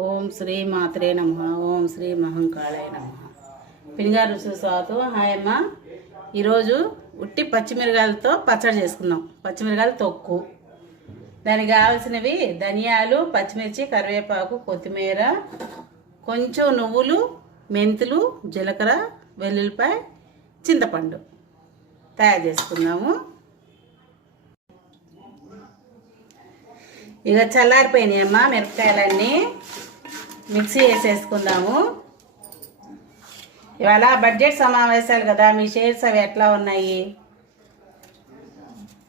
ఓం శ్రీ మాత్రే నమ. ఓం శ్రీ మహంకాళాయ నమ. పినిగారు రుచులు స్వాగతం. హాయ్ అమ్మ. ఈరోజు ఉట్టి పచ్చిమిరకాయలతో పచ్చడి చేసుకుందాం. పచ్చిమిరకాయలు తొక్కు. దానికి కావాల్సినవి ధనియాలు, పచ్చిమిర్చి, కరివేపాకు, కొత్తిమీర, కొంచెం నువ్వులు, మెంతులు, జీలకర్ర, వెల్లుల్లిపాయ, చింతపండు తయారు చేసుకుందాము. ఇక చల్లారిపోయినాయి అమ్మ మిరపకాయలన్నీ. మిక్సీ వేసేసుకుందాము. ఇవాళ బడ్జెట్ సమావేశాలు కదా, మీ షేర్స్ అవి ఎట్లా ఉన్నాయి?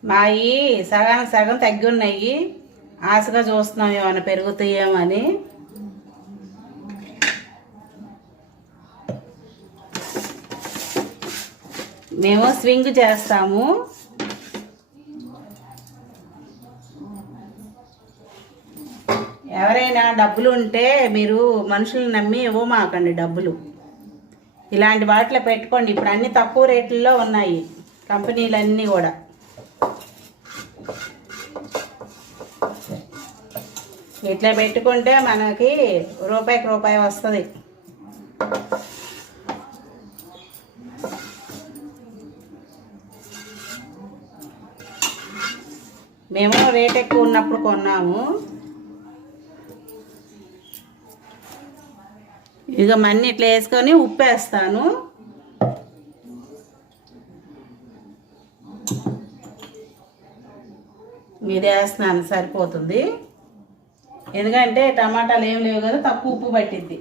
మావి సగానికి సగం తగ్గి ఉన్నాయి. ఆశగా చూస్తున్నాం ఏమైనా పెరుగుతాయేమని. మేము స్వింగ్ చేస్తాము. ఎవరైనా డబ్బులు ఉంటే మీరు మనుషులను నమ్మి ఇవ్వమాకండి డబ్బులు. ఇలాంటి వాటిలో పెట్టుకోండి. ఇప్పుడు అన్ని తక్కువ రేట్లలో ఉన్నాయి కంపెనీలన్నీ కూడా. ఇట్లా పెట్టుకుంటే మనకి రూపాయికి రూపాయి వస్తుంది. మేము రేట్ ఎక్కువ ఉన్నప్పుడు కొన్నాము. ఇక మన్ని ఇట్లా వేసుకొని ఉప్పు వేస్తాను. ఇది వేస్తున్నాను, సరిపోతుంది. ఎందుకంటే టమాటాలు ఏం లేవు కదా, తక్కువ ఉప్పు పట్టిద్ది.